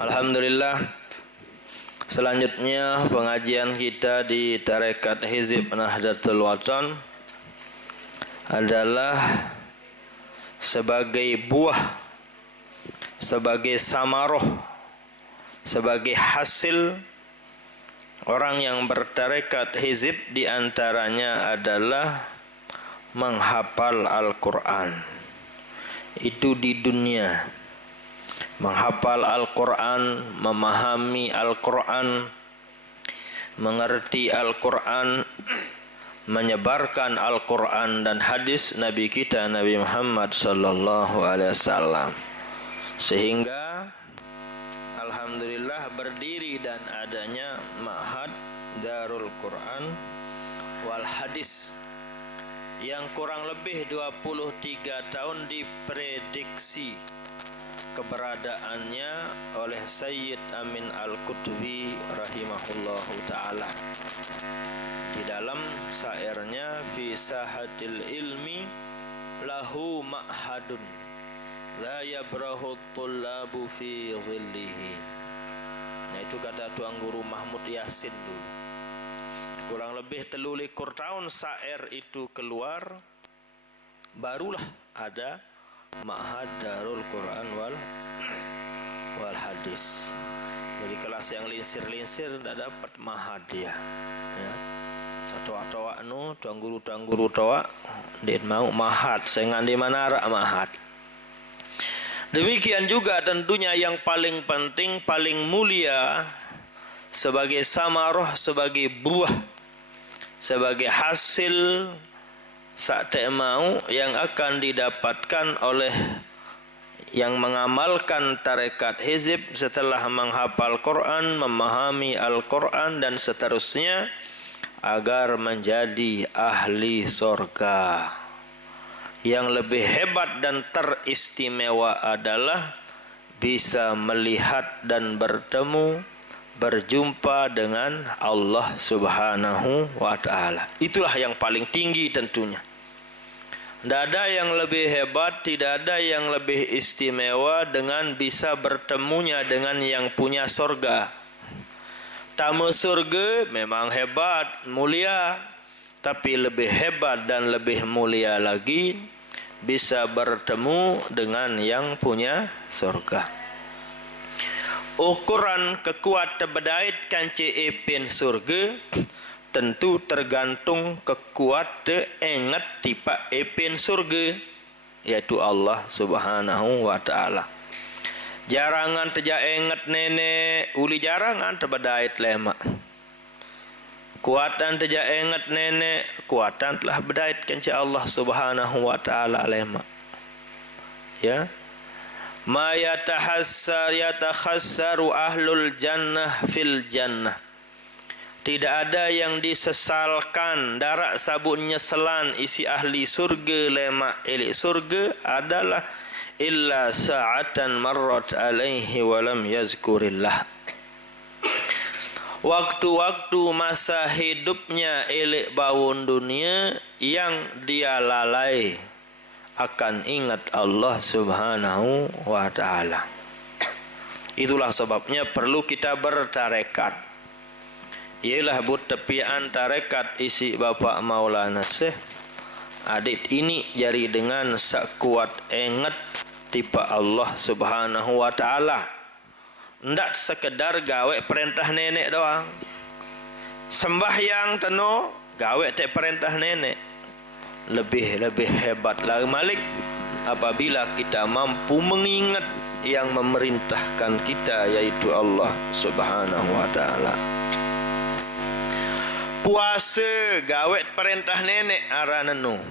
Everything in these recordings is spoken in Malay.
Alhamdulillah. Selanjutnya pengajian kita di Tarekat Hizib Nahdlatul Wathon adalah sebagai buah, sebagai samaroh, sebagai hasil orang yang bertarekat hizib, diantaranya adalah menghafal Al-Quran. Itu di dunia, menghafal Al-Quran, memahami Al-Quran, mengerti Al-Quran, menyebarkan Al-Quran dan hadis Nabi kita Nabi Muhammad sallallahu alaihi wasallam, sehingga alhamdulillah berdiri dan adanya Ma'had Darul Quran wal Hadis yang kurang lebih 23 tahun diprediksi keberadaannya oleh Sayyid Amin Al-Qutbi rahimahullahu ta'ala di dalam syairnya fi sahatil ilmi lahu ma'hadun la yabrahu tullabu fi zillihi. Nah, itu kata tuan guru Mahmud Yasin dulu. Kurang lebih 23 tahun syair itu keluar, barulah ada Ma'had Darul Quran wal Hadis. Jadi kelas yang linsir-linsir tidak dapat Ma'had dia. Ya. Satu-satu nu tuan guru toa dia mau Ma'had, sengan di mana rak Ma'had. Demikian juga tentunya yang paling penting, paling mulia sebagai samaroh, sebagai buah, sebagai hasil sakte mau yang akan didapatkan oleh yang mengamalkan tarekat hizib setelah menghafal Quran, memahami Al-Quran dan seterusnya, agar menjadi ahli surga. Yang lebih hebat dan teristimewa adalah bisa melihat dan berjumpa dengan Allah Subhanahu wa ta'ala. Itulah yang paling tinggi tentunya. Tidak ada yang lebih hebat, tidak ada yang lebih istimewa dengan bisa bertemunya dengan yang punya surga. Tamu surga memang hebat, mulia, tapi lebih hebat dan lebih mulia lagi bisa bertemu dengan yang punya surga. Ukuran kekuatan bedait kanci ipin surga tentu tergantung kekuatan ingat tipa ipin surga, yaitu Allah Subhanahu wa ta'ala. Jarangan teja ingat nenek uli jarangan terbedait lemak. Kuatan teja ingat nenek, kuatan telah bedait kanci Allah Subhanahu wa ta'ala lemak. Ya. Ma yatakhassaru ahlul jannah fil jannah. Tidak ada yang disesalkan darak sabun nyeselan isi ahli surga lemak elik surga adalah illa sa'atan marrat alaihi walam yazkurillah. Waktu-waktu masa hidupnya elik bawun dunia yang dia lalai akan ingat Allah Subhanahu wa ta'ala. Itulah sebabnya perlu kita bertarekat. Ialah but tepian tarekat isi Bapak Maulana Syekh Adit ini jari dengan sakuat ingat tipa Allah Subhanahu wa ta'ala. Ndak sekedar gawe perintah nenek doang. Sembahyang teno gawe te perintah nenek. Lebih hebat lagi malik apabila kita mampu mengingat yang memerintahkan kita, yaitu Allah Subhanahu wa ta'ala. Puasa gawe perintah nenek aranenu.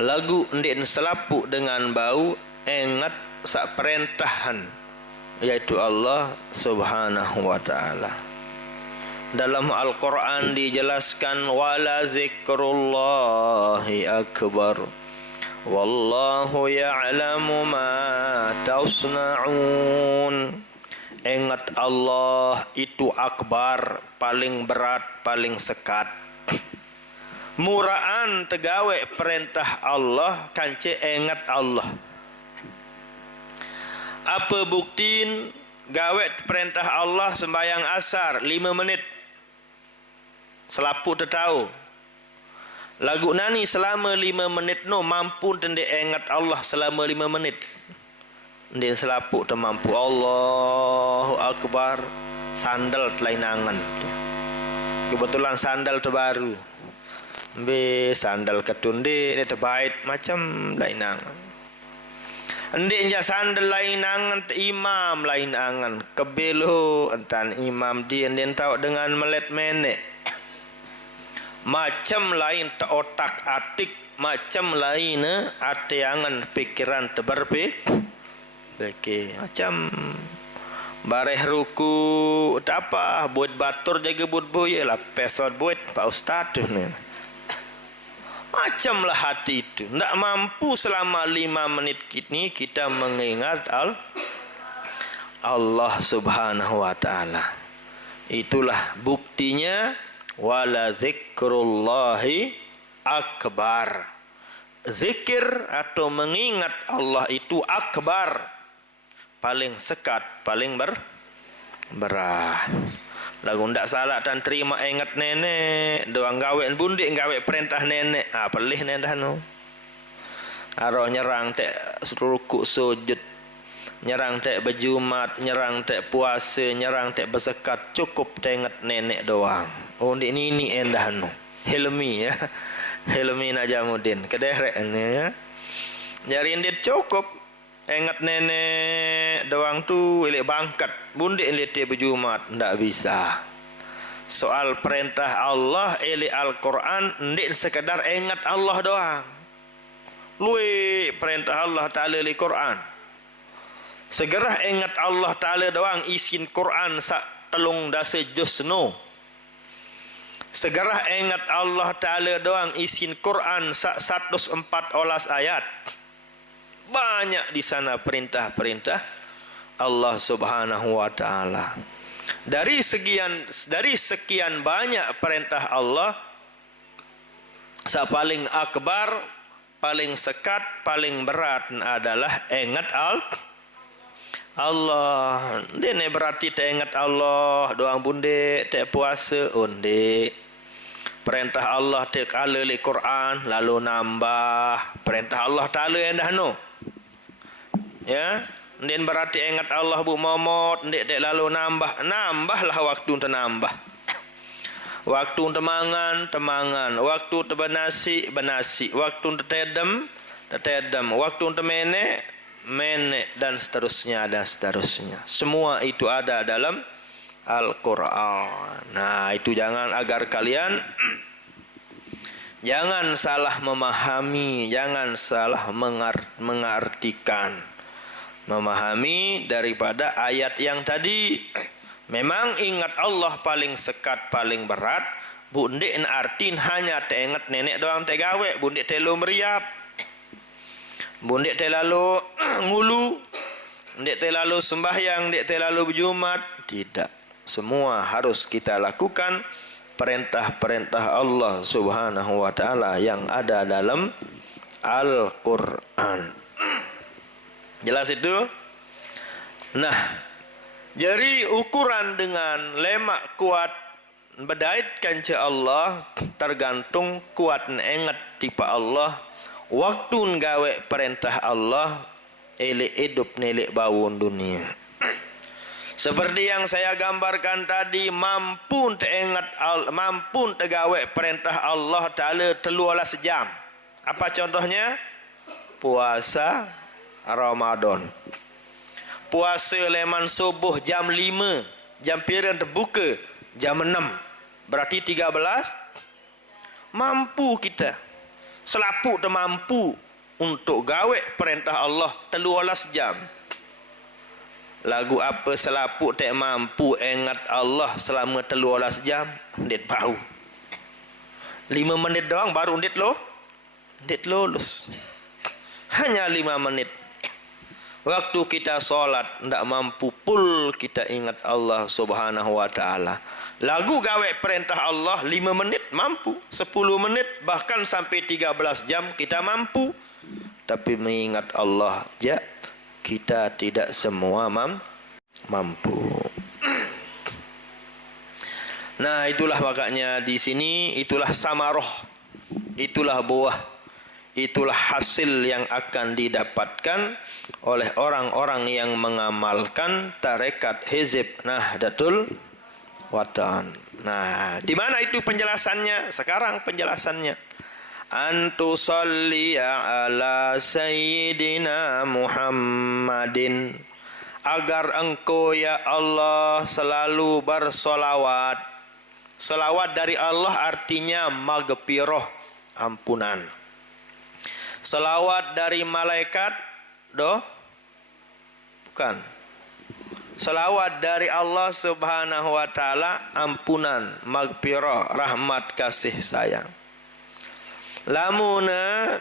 Lagu ndin selapu dengan bau ingat sak perintahan, yaitu Allah Subhanahu wa ta'ala. Dalam Al-Quran dijelaskan wala zikrullahi akbar wallahu ya'lamu ma tasna'un. Ingat Allah itu akbar, paling berat, paling sekat. Muraan tegawe perintah Allah kance ingat Allah. Apa buktiin gawe perintah Allah sembahyang asar 5 menit. Selaput tahu. Lagu nani selama 5 menit no mampu tende ingat Allah selama 5 menit. Ndin selaput tu mampu Allahu Akbar. Sandal telainangan. Kebetulan sandal terbaru. Be sandal ketunde ni terbaik macam lainangan. Ndin ja sandal lainangan imam lainangan. Kebelo entan imam dia ndin tahu dengan melet menek. Macam lain otak atik, macam lain atiangan pikiran terberbek. Okey, macam bareh ruku tak apa, buat batur jaga buat boye lah pesot buat Pak Ustaz tu ni. Macamlah hati itu, tak mampu selama 5 menit ni kita mengingat Allah Subhanahu wa taala. Itulah buktinya wala zikrullahi akbar. Zikir atau mengingat Allah itu akbar, paling sekat, paling berat. Lagu ndak salah dan terima ingat nenek, doang gawe bundik gawe perintah nenek. Pelih nenek dah no. Aroh nyerang tek rukuk sujud, nyerang tek berjumat, nyerang tek puasa, nyerang tek bersekat, cukup tengok nenek doang. Oh ini endah no. Hilmi ya. Hilmi Najamuddin kederek ni ya. Jari dia cukup ingat nenek doang tu elek bangkat bundik elek dia berjumat ndak bisa. Soal perintah Allah elek Al-Quran ndik sekadar ingat Allah doang. Lui perintah Allah Taala di Quran. Segera ingat Allah Taala doang isin Quran sak telung dasa juz no. Segera ingat Allah Ta'ala doang isin Quran sak 104 ayat. Banyak di sana perintah-perintah Allah Subhanahu wa taala. Dari sekian banyak perintah Allah, sak paling akbar, paling sekat, paling berat adalah ingat Allah. Dene berarti tak ingat Allah doang bunde tak puasa unde. Perintah Allah tak kala li Quran lalu nambah perintah Allah Taala endah no. Ya, ndin berarti ingat Allah bu momot ndik tak lalu nambahlah waktu untuk nambah. Waktu untuk temangan, waktu untuk benasi, waktu untuk tedem, waktu untuk menek, dan seterusnya. Semua itu ada dalam Al-Quran. Nah itu jangan agar kalian jangan salah memahami, jangan salah mengartikan. Memahami daripada ayat yang tadi. Memang ingat Allah paling sekat, paling berat. Bundik artin hanya teringat nenek doang tegawe. Bundik telu meriap. Bundik telalu ngulu. Bundik telalu sembahyang, bundik telalu berjumat. Tidak. Semua harus kita lakukan perintah-perintah Allah Subhanahu wa taala yang ada dalam Al-Qur'an. Jelas itu? Nah, jadi ukuran dengan lemak kuat berdaitkan ke Allah tergantung kuat ingat tipe Allah. Waktu gawe perintah Allah elek hidup nelek bawun dunia. Seperti yang saya gambarkan tadi, mampu tergawe perintah Allah Ta'ala 13 jam. Apa contohnya? Puasa Ramadan. Puasa leman subuh jam 5, jam piran terbuka jam 6. Berarti 13. Mampu kita. Selaput mampu untuk gawe perintah Allah 13 jam. Lagu apa selaput tak mampu ingat Allah selama 13 jam? Ndet bau. 5 menit doang baru ndet lulus. Hanya 5 menit. Waktu kita solat ndak mampu pul kita ingat Allah Subhanahu wa taala. Lagu gawe perintah Allah 5 menit mampu, 10 menit bahkan sampai 13 jam kita mampu. Tapi mengingat Allah ya kita tidak semua mampu. Nah, itulah makanya di sini, itulah samaroh, itulah buah, itulah hasil yang akan didapatkan oleh orang-orang yang mengamalkan tarekat hizib Nahdlatul Wathon. Nah, di mana itu penjelasannya? Sekarang penjelasannya. Antu salliya ala sayyidina Muhammadin, agar engkau ya Allah selalu bersolawat. Selawat dari Allah artinya maghfirah, ampunan. Selawat dari malaikat, bukan. Selawat dari Allah Subhanahu wa taala, ampunan, maghfirah, rahmat, kasih sayang. Lamuna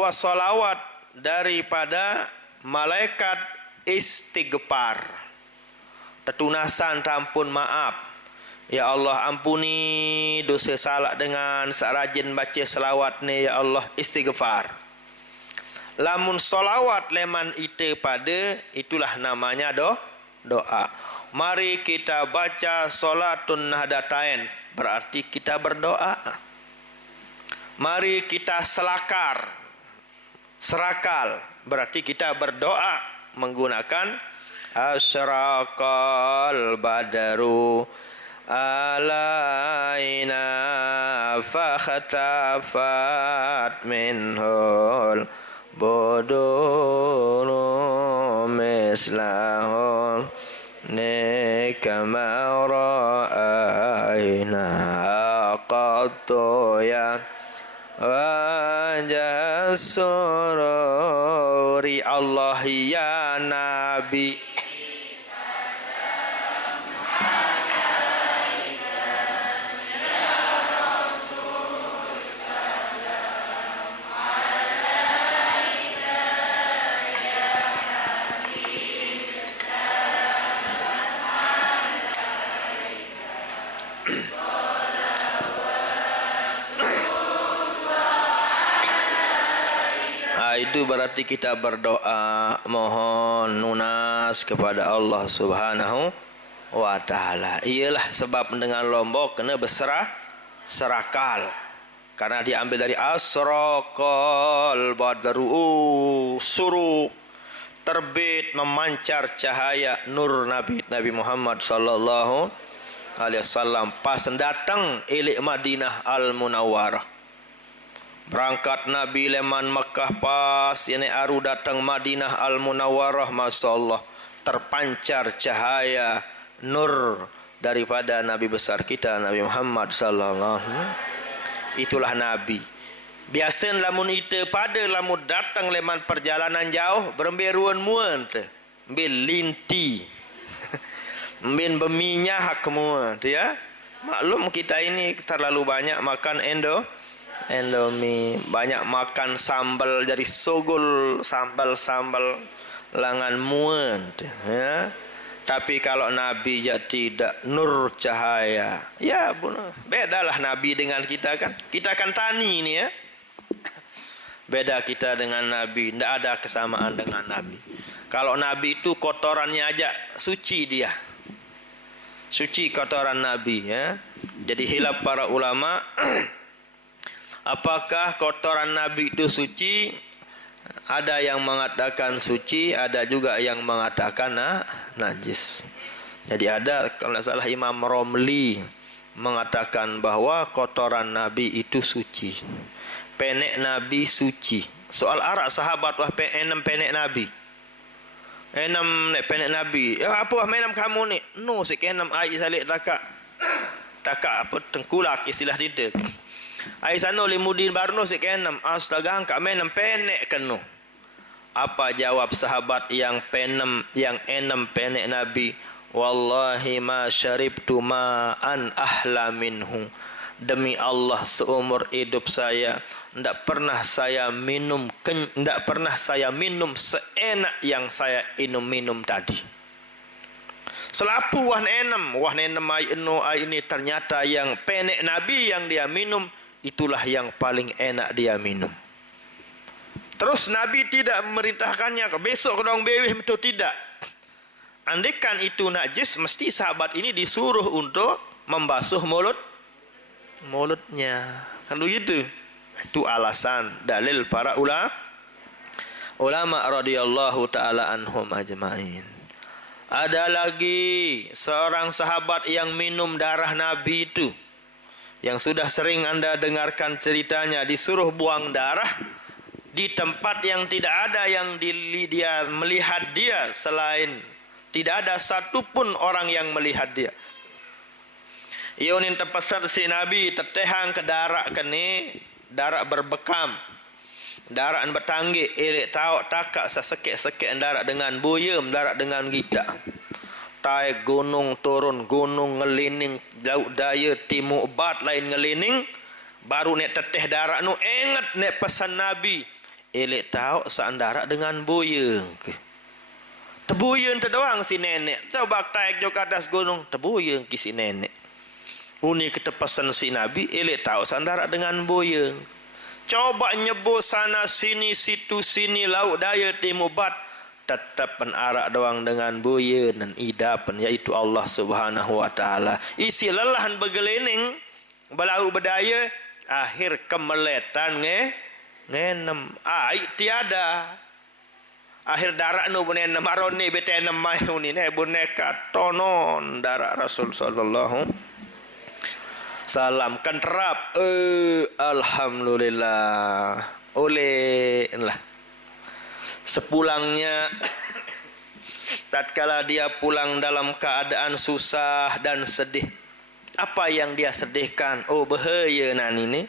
wassalawat daripada malaikat istighfar, tetunasan tampun maaf. Ya Allah, ampuni dosa salah dengan sarajin baca selawat ni ya Allah, istighfar. Lamun solawat leman ite pada, itulah namanya doa. Mari kita baca solatun Nahdlatain, berarti kita berdoa. Mari kita serakal, berarti kita berdoa menggunakan asyraqal badaru alaina fakhtafat minhul bodoro mislahul nikamara aina qatoya wajah sururi Allah ya Nabi. Itu berarti kita berdoa mohon nunas kepada Allah Subhanahu wa taala. Iyalah sebab dengan lombok kena serakal. Karena diambil dari asraqal badru, suruh terbit memancar cahaya nur Nabi Muhammad sallallahu alaihi wasallam pas datang ilik Madinah Al-Munawwarah. Berangkat Nabi leman Mekah pas ini aru datang Madinah Al-Munawwarah, masyaallah terpancar cahaya nur daripada Nabi besar kita Nabi Muhammad sallallahu. Itulah Nabi. Biasa lamun ite pada lamun datang leman perjalanan jauh beremberuan muan te. Ambil linti. Ambil berminyak semua tu ya. Maklum kita ini terlalu banyak makan Indomie, banyak makan sambal jadi sogol, sambal langan muan ya. Tapi kalau Nabi ya tidak, nur cahaya. Ya benar. Bedalah Nabi dengan kita kan. Kita kan tani ini ya. Beda kita dengan Nabi, tidak ada kesamaan dengan Nabi. Kalau Nabi itu kotorannya aja suci dia. Suci kotoran Nabi ya. Jadi hilaf para ulama apakah kotoran Nabi itu suci? Ada yang mengatakan suci, ada juga yang mengatakan najis. Jadi ada kalau tidak salah Imam Romli mengatakan bahwa kotoran Nabi itu suci. Penek Nabi suci. Soal arak sahabat wah enam penek Nabi. Enam penek Nabi. Ya apa wah enam kamu ni? No sik enam ai salik takak. Takak apa tengkulak istilah dia. Aisano limudin barno sik enam astaga angka menam penek kenu. Apa jawab sahabat yang enam penek Nabi? Wallahi ma syaribtu ma'an ahla minhu. Demi Allah seumur hidup saya tidak pernah saya minum seenak yang saya minum tadi. Selapu wah enam ai ini ternyata yang penek Nabi yang dia minum itulah yang paling enak dia minum. Terus Nabi tidak memerintahkannya besok kedong beweh itu tidak. Andaikan itu najis, mesti sahabat ini disuruh untuk membasuh mulutnya. Kan begitu. Itu alasan dalil para ulama radhiyallahu taala anhum ajmain. Ada lagi seorang sahabat yang minum darah Nabi itu, yang sudah sering Anda dengarkan ceritanya, disuruh buang darah di tempat yang tidak ada yang dia melihat dia, selain tidak ada satupun orang yang melihat dia. Ionin terpesat si Nabi tertehang ke darak kene, darak berbekam, darak bertanggi, elek tahu takak sesekek-sekek darak dengan buyem, darak dengan gita. Tai gunung turun, gunung ngelining, laut daya timur bat lain ngelining, baru nek teteh darak nu ingat nek pesan Nabi, elek tahu seandarak dengan buyem. Tebuyeng terdoang si nenek. Tahu bak taik jok atas gunung. Tebuyeng ki si nenek. Uni kita pesan si Nabi. Elek tahu sandara dengan buyeng. Coba nyebut sana sini situ sini laut daya timur bat. Tetap penarak doang dengan buyeng dan idapan. Yaitu Allah subhanahu wa ta'ala. Isi lelahan bergelining. Belau berdaya. Akhir kemeletan ngenem. Tiada. Akhir darak nu bunen maroni beten mai uni ne boneka tonon darak Rasul sallallahu salam kan terap alhamdulillah oleh lah sepulangnya tatkala dia pulang dalam keadaan susah dan sedih. Apa yang dia sedihkan? Oh bahaya nan ini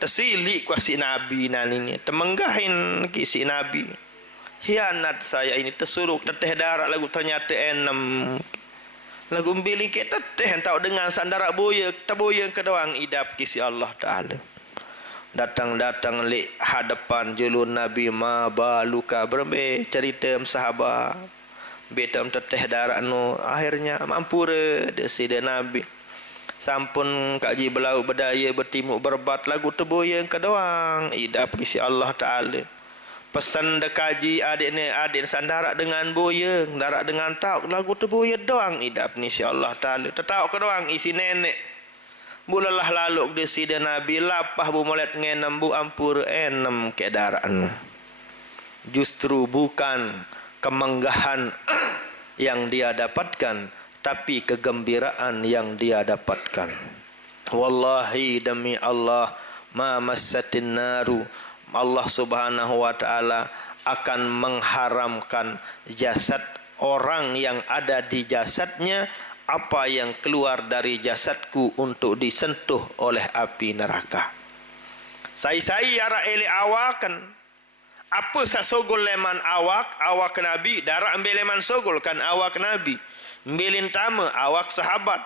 tersilik kuasi Nabi nan ini temenggahin kisi Nabi. Hianat saya ini tersuruh teteh darat lagu ternyata enem lagu bilik kita teteh tahu dengan sandara boya taboya kedoang idap kisi Allah Ta'ala. Datang li hadapan julun Nabi ma baluka berbe cerita sahabat betam teteh darat nu akhirnya mampure deside Nabi sampun kaji belau berdaya bertimuk berbat lagu taboya kedoang idap kisi Allah Ta'ala. Pesan dekaji adik sandara dengan boyeng, darak dengan tauk lagu tu boyeng doang idap ni insya-Allah taala. Tetauk ke doang isi nenek. Bulalah laluk de sida Nabi lapah bu molet ngenem bu ampur enem ke daran. Justru bukan kemenggahan yang dia dapatkan, tapi kegembiraan yang dia dapatkan. Wallahi demi Allah ma massatin naru, Allah subhanahu wa ta'ala akan mengharamkan jasad orang yang ada di jasadnya apa yang keluar dari jasadku untuk disentuh oleh api neraka. Sai-sai yara ele awakan. Apa sasogol leman awak Nabi, darah ambil leman sogol kan awak Nabi. Mbilin tama awak sahabat.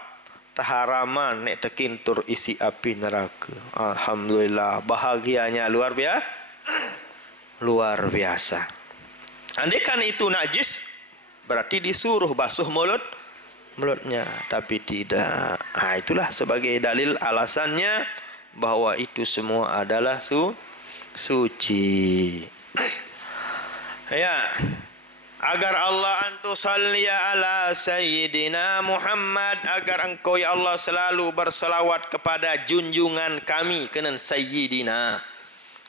Taharaman nek tekintur isi api neraka. Alhamdulillah bahagianya luar biasa. Andaikan itu najis berarti disuruh basuh mulutnya, tapi tidak. Itulah sebagai dalil alasannya bahwa itu semua adalah suci. Ya. Agar Allah antu salliya ala sayyidina Muhammad, agar engkau ya Allah selalu berselawat kepada junjungan kami kenen sayyidina.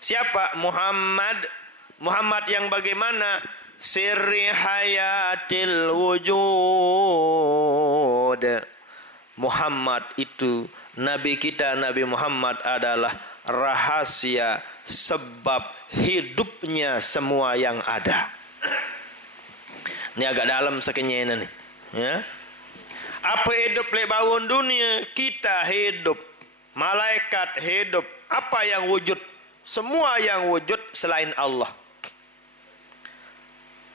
Siapa? Muhammad yang bagaimana? Sirri hayatil wujud. Muhammad itu Nabi kita, Nabi Muhammad adalah rahasia sebab hidupnya semua yang ada. Ini agak dalam sekenyana nih, ya. Apa hidup le bangun dunia? Kita hidup, malaikat hidup. Apa yang wujud? Semua yang wujud selain Allah.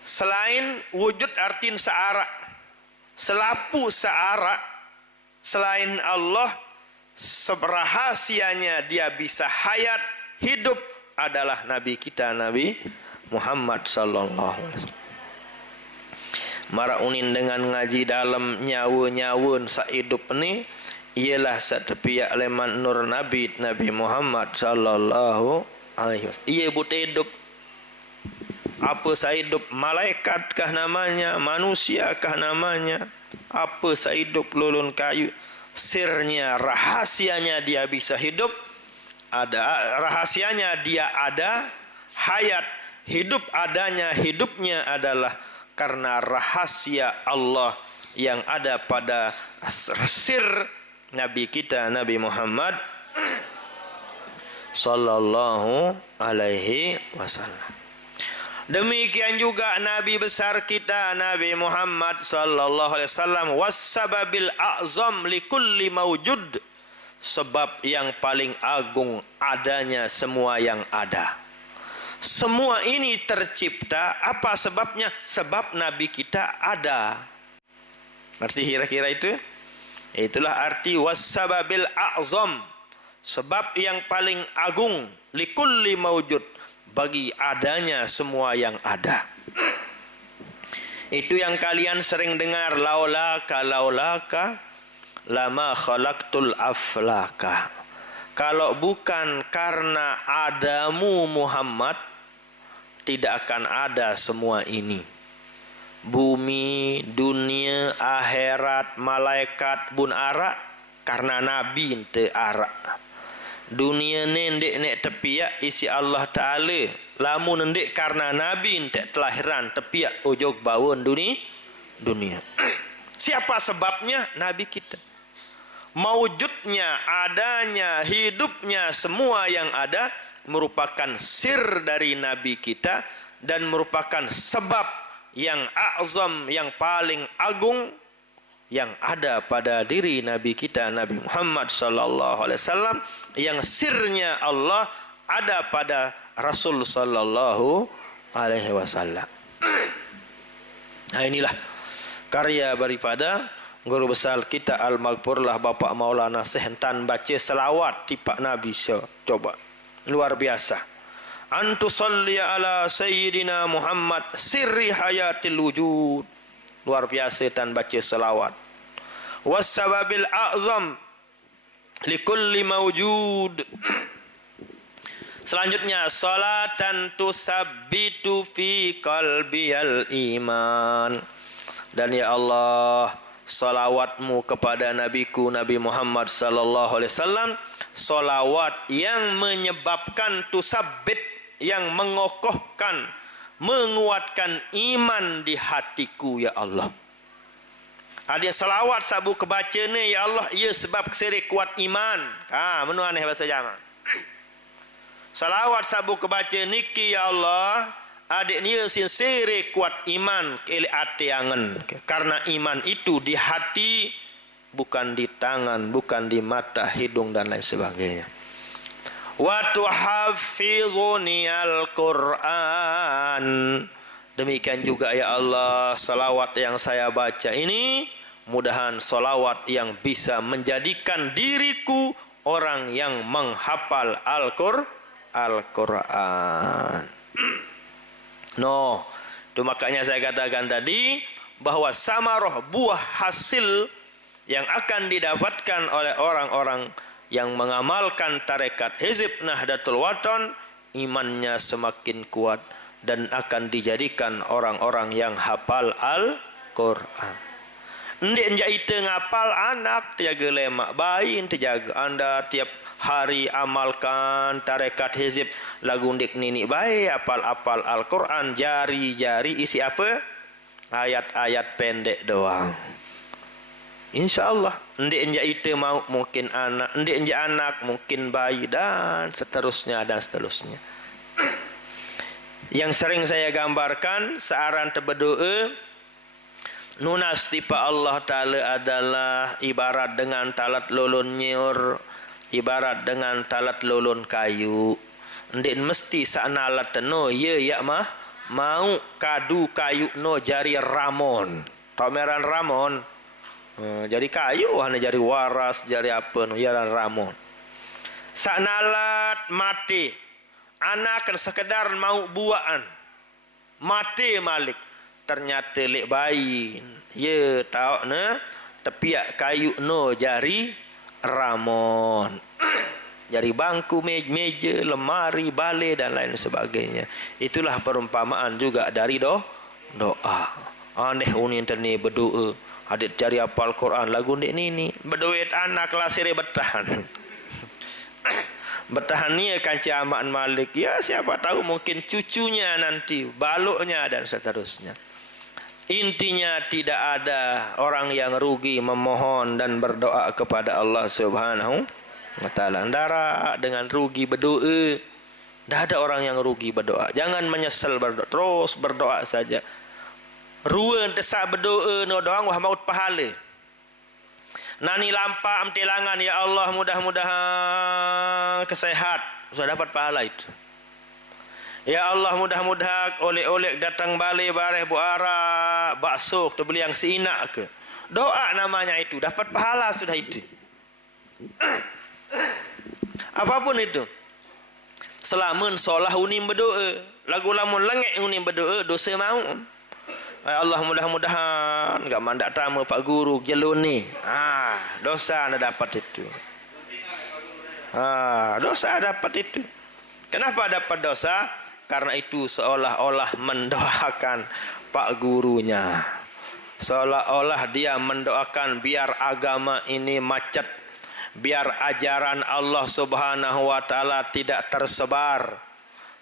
Selain wujud artin seara, selapu seara selain Allah, seberahasianya dia bisa hayat hidup adalah Nabi kita, Nabi Muhammad sallallahu alaihi wasallam. Mara unin dengan ngaji dalam nyawa-nyawun saidup ni ialah satepiak leman nur Nabi Muhammad sallallahu alaihi wasallam. Ia but hidup Apa sehidup malaikatkah namanya, manusiakah namanya, apa sehidup lulun kayu. Sirnya, rahasianya dia bisa hidup, ada rahasianya dia ada hayat. Hidup adanya hidupnya adalah karena rahasia Allah yang ada pada sir Nabi kita Nabi Muhammad sallallahu alaihi wasallam. Demikian juga Nabi besar kita Nabi Muhammad sallallahu alaihi wasallam wassababil a'zam likulli mawjud, sebab yang paling agung adanya semua yang ada. Semua ini tercipta, apa sebabnya? Sebab Nabi kita ada. Ngerti kira-kira itu? Itulah arti wassababil a'zam, sebab yang paling agung likulli mawjud, bagi adanya semua yang ada. Itu yang kalian sering dengar, laulaka lama khalaqtul aflaka. Kalau bukan karena adamu Muhammad, tidak akan ada semua ini. Bumi, dunia, akhirat, malaikat bun ara karena nabi ente ara. Dunia ni ndek nek tepiak isi Allah Taala, lamun ndek karena nabi ente telahiran tepiak ujog bawon dunia. Siapa sebabnya? Nabi kita. Maujudnya, adanya, hidupnya, semua yang ada merupakan sir dari Nabi kita dan merupakan sebab yang azam, yang paling agung yang ada pada diri Nabi kita Nabi Muhammad sallallahu alaihi wasallam, yang sirnya Allah ada pada Rasul sallallahu alaihi wasallam. Nah, inilah karya daripada guru besar kita Al-Maghfurlah Bapak Maulana Syekh Tan baca selawat tipak Nabi. Coba luar biasa. Antu salli ala sayyidina Muhammad sirri hayatil wujud. Luar biasa Tan baca selawat. Wassababil a'zam likulli mawjud. Selanjutnya, salatan tusabbitu fi qalbiyal iman. Dan ya Allah, salawatmu kepada nabiku Nabi Muhammad sallallahu alaihi wasallam, salawat yang menyebabkan tusabbit, yang mengokohkan, menguatkan iman di hatiku ya Allah. Ada salawat sabu kebaca ni ya Allah, ia sebab keseri kuat iman. Menu aneh bahasa Jawa. Salawat sabu kebaca niki ya Allah, adik ni sincere kuat iman ke ati angen. Karena iman itu di hati, bukan di tangan, bukan di mata, hidung dan lain sebagainya. Wa tuhaffizuni al-Qur'an. Demikian juga ya Allah, salawat yang saya baca ini mudahan salawat yang bisa menjadikan diriku orang yang menghafal Al-Qur'an. No, itu makanya saya katakan tadi bahwa samaroh, buah hasil yang akan didapatkan oleh orang-orang yang mengamalkan tarekat Hizib Nahdlatul Wathon, imannya semakin kuat dan akan dijadikan orang-orang yang hafal Al-Qur'an. Ndek njaite ngapal anak, tiaga lemak bayi, terjaga anda tiap hari amalkan tarekat hizib lagu ndik nini bayi, apal-apal Al-Qur'an, jari-jari isi apa? Ayat-ayat pendek doang. InsyaAllah ndek njaite mau mungkin anak, ndek nja anak mungkin bayi, dan seterusnya dan seterusnya. Yang sering saya gambarkan searan terberdoa, nunas tipa Allah Ta'ala adalah ibarat dengan talat lulun nyur, ibarat dengan talat lulun kayu. Ndik mesti sanalat no ye ya mah mau kadu kayu no jari ramon. Tomeran ramon. Jadi kayu hanya jari waras, jari apa no jaran ramon. Sanalat mati. Anak kan sekedar mau buaan. Mati malik. Ternyata lek bayi ye tahu ne tepiak kayu no jari ramon. Jadi bangku, meja, lemari, balai dan lain sebagainya. Itulah perumpamaan juga dari doa. Aneh unin tani berdoa. Adik cari hafal Quran lagu ni berduit anak lasire bertahan. Bertahan ni kanci Ahmad Malik. Ya siapa tahu mungkin cucunya nanti, baluknya dan seterusnya. Intinya tidak ada orang yang rugi memohon dan berdoa kepada Allah Subhanahu wa taala. Ndara dengan rugi berdoa. Tidak ada orang yang rugi berdoa. Jangan menyesal berdoa, terus berdoa saja. Ruan desak berdoa no doang wah maut pahala. Nani lampa amtilangan ya Allah mudah-mudahan kesehat, sudah dapat pahala itu. Ya Allah mudah-mudahan oleh-oleh datang balik bareh buara bakso tu beli yang seinak ke. Doa namanya itu, dapat pahala sudah itu. Apapun itu. Selamun solah unim berdoa, lagu lamun lengek unim berdoa dosa mau. Ya Allah mudah-mudahan enggak mandak tamu Pak Guru jelun ni. Dosa anda dapat itu. Dosa dapat itu. Kenapa dapat dosa? Karena itu seolah-olah mendoakan Pak Gurunya. Seolah-olah dia mendoakan biar agama ini macet, biar ajaran Allah Subhanahu wa taala tidak tersebar.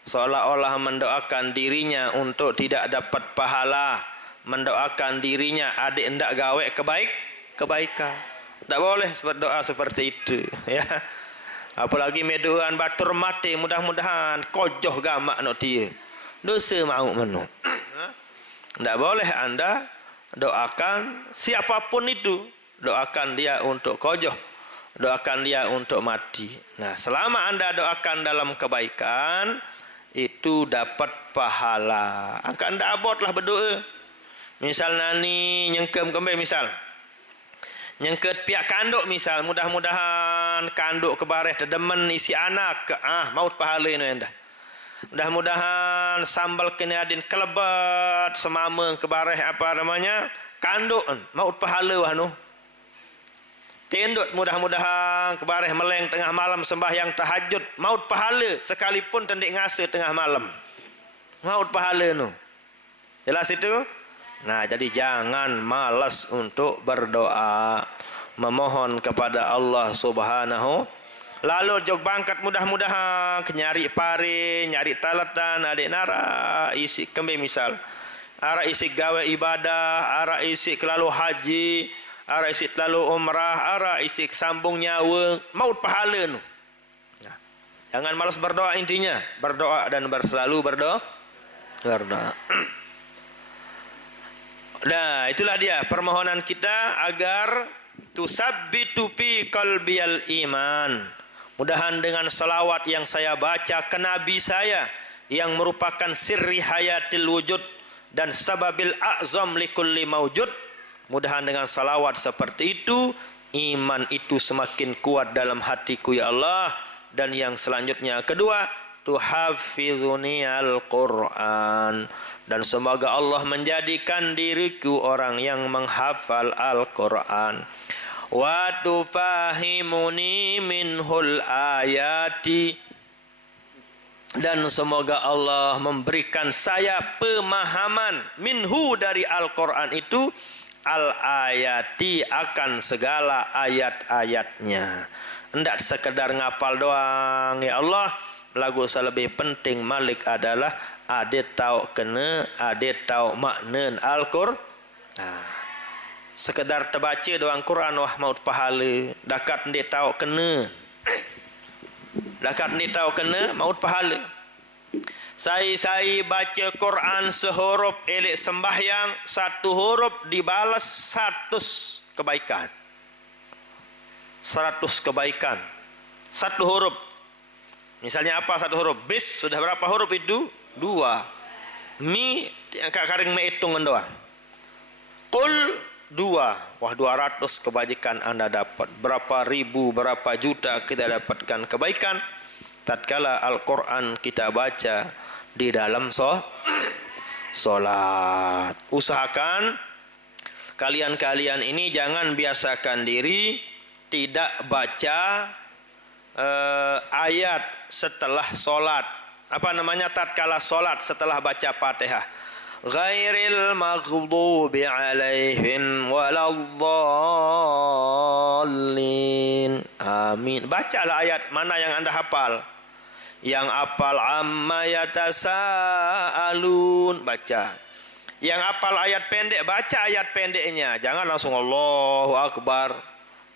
Seolah-olah mendoakan dirinya untuk tidak dapat pahala, mendoakan dirinya adik hendak gawe kebaikan. Tak boleh berdoa seperti itu, ya. Apalagi medoan batur mati, mudah-mudahan kojoh gamak nak dia. Dosa mau menu. Tak boleh anda doakan siapapun itu, doakan dia untuk kojoh, doakan dia untuk mati. Nah, selama anda doakan dalam kebaikan, itu dapat pahala. Angka anda abotlah berdoa. Misal nani nyengkem kembe misal. Nyengket pihak kanduk misal, mudah-mudahan kanduk kebareh terdemen isi anak. Maut pahala ini anda. Mudah-mudahan sambal kena adin kelebat semama kebareh apa namanya? Kanduk maut pahala wahnu. Tendut mudah-mudahan kebareh meleng tengah malam sembahyang tahajud, maut pahala sekalipun tendik ngasa tengah malam. Maut pahala nu. Jelas itu? Nah, jadi jangan malas untuk berdoa, memohon kepada Allah Subhanahu. Lalu jog bangkat mudah-mudahan nyari pare, nyari talatan, adik nara isi kembe misal. Ara isi gawe ibadah, ara isi kelalu haji, ara isi lalu umrah, ara isi sambung nyawa, maut pahala nu. Nah, jangan malas berdoa intinya, berdoa dan selalu berdoa. Nah, itulah dia permohonan kita agar tusabbitu fi qalbiyal iman. Mudahan dengan salawat yang saya baca ke Nabi saya yang merupakan sirri hayatil wujud dan sababil a'zam likulli maujud. Mudahan dengan salawat seperti itu, iman itu semakin kuat dalam hatiku ya Allah. Dan yang selanjutnya kedua, tuhafizuni al-Quran. Dan semoga Allah menjadikan diriku orang yang menghafal Al-Quran. Wa tufahimuni minhul ayati. Dan semoga Allah memberikan saya pemahaman minhu dari Al-Quran itu, al-ayati akan segala ayat-ayatnya. Tidak sekedar ngapal doang ya Allah. Lagu lebih penting Malik adalah ada tahu kena, ada tahu makna Al-Quran. Sekedar terbaca doang Quran wah maut pahala. Dakat dia tahu kena. Dakat dia tahu kena maut pahala. Saya baca Quran sehuruf elok sembahyang, satu huruf dibalas 100 kebaikan. 100 kebaikan. Satu huruf. Misalnya apa satu huruf? Bis sudah berapa huruf itu? 2. Mi angkat karing menghitung doang. Qul 2. Wah 200 kebajikan anda dapat. Berapa ribu, berapa juta kita dapatkan kebaikan tatkala Al-Quran kita baca di dalam solat. Usahakan kalian-kalian ini jangan biasakan diri tidak baca ayat setelah solat. Apa namanya tatkala solat setelah baca Fatihah. Ghairil maghdubi alaihim waladdallin. Amin. Bacalah ayat mana yang Anda hafal. Yang hafal amma yatasaalun, baca. Yang hafal ayat pendek, baca ayat pendeknya. Jangan langsung Allahu Akbar.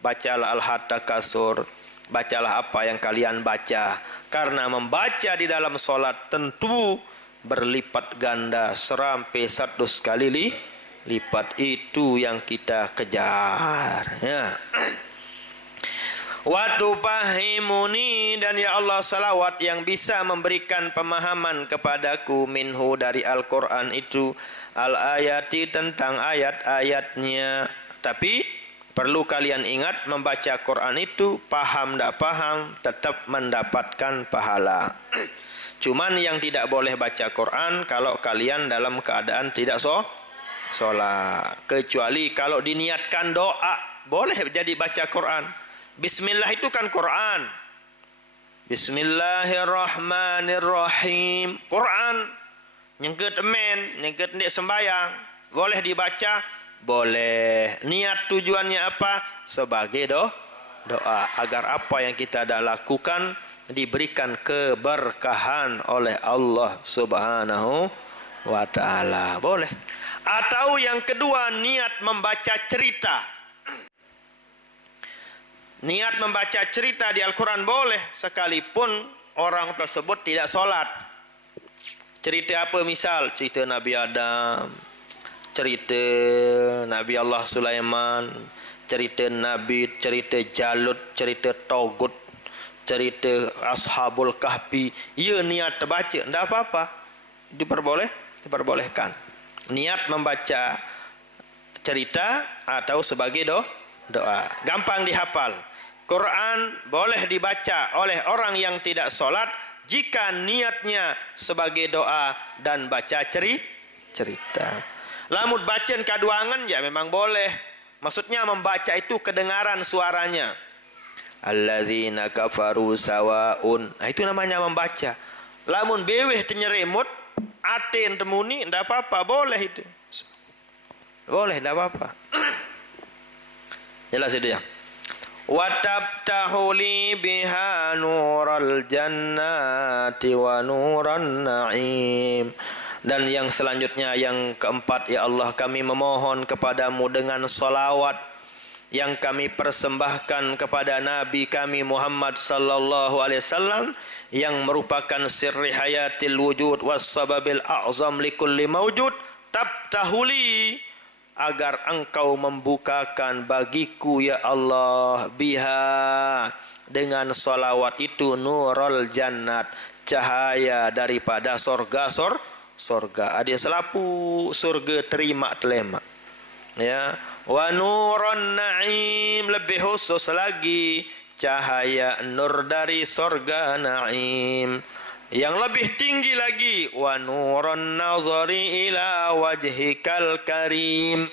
Bacalah Al-Takasur. Bacalah apa yang kalian baca. Karena membaca di dalam solat tentu berlipat ganda serampai 100 kali lipat. Itu yang kita kejar, ya. Wa tufahimuni, dan ya Allah salawat yang bisa memberikan pemahaman kepadaku minhu dari Al-Quran itu al-ayati tentang ayat-ayatnya. Tapi perlu kalian ingat, membaca Quran itu paham tidak paham tetap mendapatkan pahala. Cuman yang tidak boleh baca Quran kalau kalian dalam keadaan tidak sholat. Kecuali kalau diniatkan doa, boleh jadi baca Quran. Bismillah itu kan Quran. Bismillahirrahmanirrahim. Quran. Nyengket men, nyengket ndek sembayang. Boleh dibaca? Boleh. Niat tujuannya apa? Sebagai doa. Agar apa yang kita dah lakukan diberikan keberkahan oleh Allah Subhanahu wa ta'ala. Boleh. Atau yang kedua, niat membaca cerita. Niat membaca cerita di Al-Quran boleh, sekalipun orang tersebut tidak sholat. Cerita apa misal? Cerita Nabi Adam, cerita Nabi Allah Sulaiman, cerita Nabi, cerita Jalut, cerita Togut, cerita Ashabul Kahfi. Ya, niat terbaca, tidak apa-apa. Diperbolehkan. Niat membaca cerita atau sebagai doa. Gampang dihafal. Quran boleh dibaca oleh orang yang tidak sholat jika niatnya sebagai doa dan baca cerita. Lamun bacaan kaduangan ya memang boleh. Maksudnya membaca itu kedengaran suaranya. Alladzina kafaru sawaun. Nah, itu namanya membaca. Lamun beweh tenyeremut, aten temuni, tidak apa-apa, boleh itu. Boleh, tidak apa-apa. Jelas itu ya. Wa tabtahu li biha nural jannati wa nuran na'im. Dan yang selanjutnya, yang keempat, ya Allah, kami memohon kepadamu dengan salawat yang kami persembahkan kepada Nabi kami Muhammad sallallahu alaihi wasallam, yang merupakan sirri hayatil wujud was sababil a'zam likulli mawjud. Tabtahuli, agar engkau membukakan bagiku ya Allah, biha, dengan salawat itu, nurul jannat, cahaya daripada sorga. Ada selapu surga terima telema, ya. Wa nurun na'im, lebih khusus lagi cahaya nur dari sorga na'im. Yang lebih tinggi lagi, wa nurun nazari ila wajhikal karim,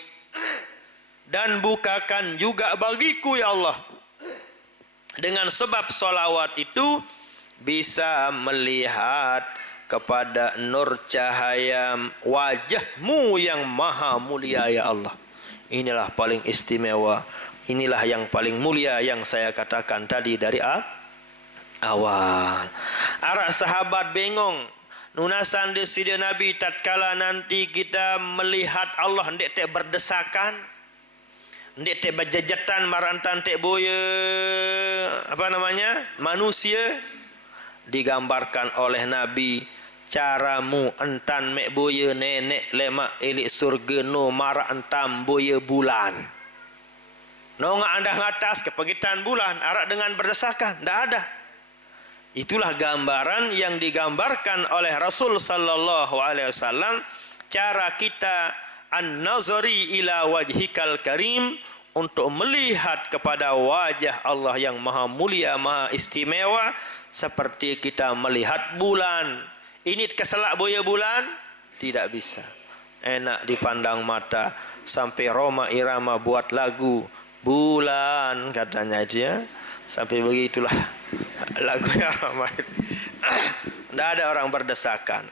dan bukakan juga bagiku ya Allah, dengan sebab salawat itu bisa melihat kepada nur cahaya wajahmu yang maha mulia ya Allah. Inilah paling istimewa, inilah yang paling mulia yang saya katakan tadi dari awal. Arah sahabat bengong nunasan desida Nabi tatkala nanti kita melihat Allah ndek te berdesakan, ndek te berjejatan marantan te boya apa namanya manusia, digambarkan oleh Nabi caramu entan mek boya nenek lemak elik surga no mara entam boya bulan. No anda ngatas kepegitan bulan arak dengan berdesakan, ndak ada. Itulah gambaran yang digambarkan oleh Rasul sallallahu alaihi wasallam, cara kita an-nazari ila wajhikal karim, untuk melihat kepada wajah Allah yang maha mulia, maha istimewa, seperti kita melihat bulan. Ini keselak boya bulan? Tidak bisa. Enak dipandang mata. Sampai Roma Irama buat lagu bulan katanya dia. Sampai begitulah lagunya Rahmaid. Tidak ada orang berdesakan.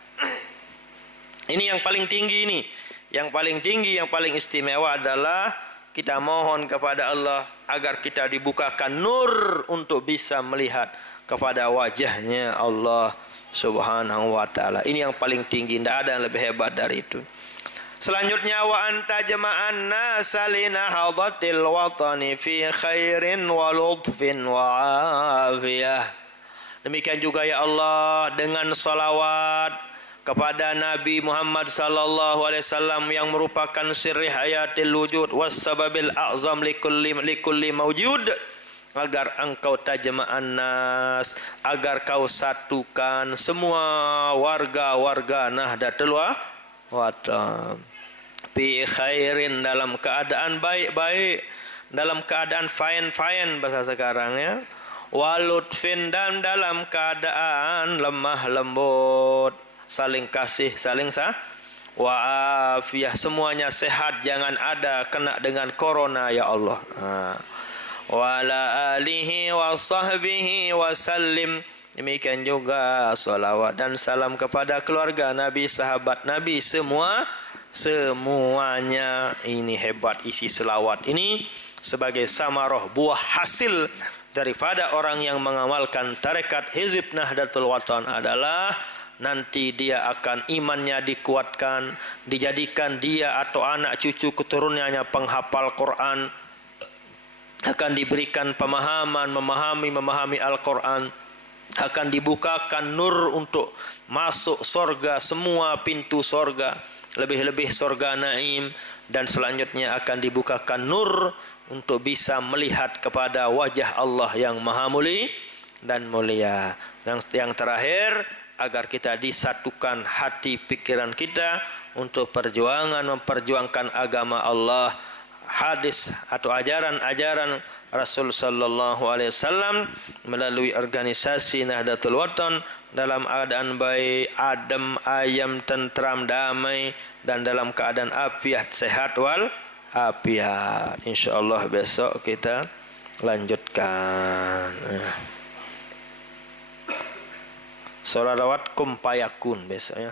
Ini yang paling tinggi ini. Yang paling tinggi, yang paling istimewa adalah kita mohon kepada Allah agar kita dibukakan nur untuk bisa melihat kepada wajahnya Allah Subhanahu wa ta'ala. Ini yang paling tinggi, tidak ada yang lebih hebat dari itu. Selanjutnya wa anta jama'an nasa linahadatil watani fi khairin wa lutfin wa afiyah. Demikian juga ya Allah dengan salawat kepada Nabi Muhammad sallallahu alaihi wasallam yang merupakan sirri hayatil wujud was sababil a'zam likulli mawjud, agar engkau tajma'an nas, agar kau satukan semua warga-warga Nahdlatul Watan fi khairin, dalam keadaan baik-baik, dalam keadaan fine-fine bahasa sekarang ya, walutfin, dan dalam keadaan lemah lembut, saling kasih, saling wa afiyah, semuanya sehat, jangan ada kena dengan corona ya Allah. Wa ala alihi wa sahbihi wa sallim. Demikian juga salawat dan salam kepada keluarga Nabi, sahabat Nabi semuanya. Ini hebat isi selawat ini sebagai samaroh, buah hasil daripada orang yang mengamalkan tarekat Hizib Nahdlatul Watan adalah nanti dia akan imannya dikuatkan, dijadikan dia atau anak cucu keturunannya penghafal Quran, akan diberikan pemahaman, memahami Al-Quran, akan dibukakan nur untuk masuk sorga, semua pintu sorga, lebih-lebih sorga naim, dan selanjutnya akan dibukakan nur untuk bisa melihat kepada wajah Allah yang maha mulia dan mulia. Yang terakhir, agar kita disatukan hati pikiran kita untuk memperjuangkan agama Allah, hadis atau ajaran-ajaran Rasul sallallahu alaihi wasallam melalui organisasi Nahdlatul Watan dalam keadaan baik, adem, ayam, tentram, damai, dan dalam keadaan afiat, sehat wal afiat. Insyaallah besok kita lanjutkan. Sholawat kum payakun besok ya.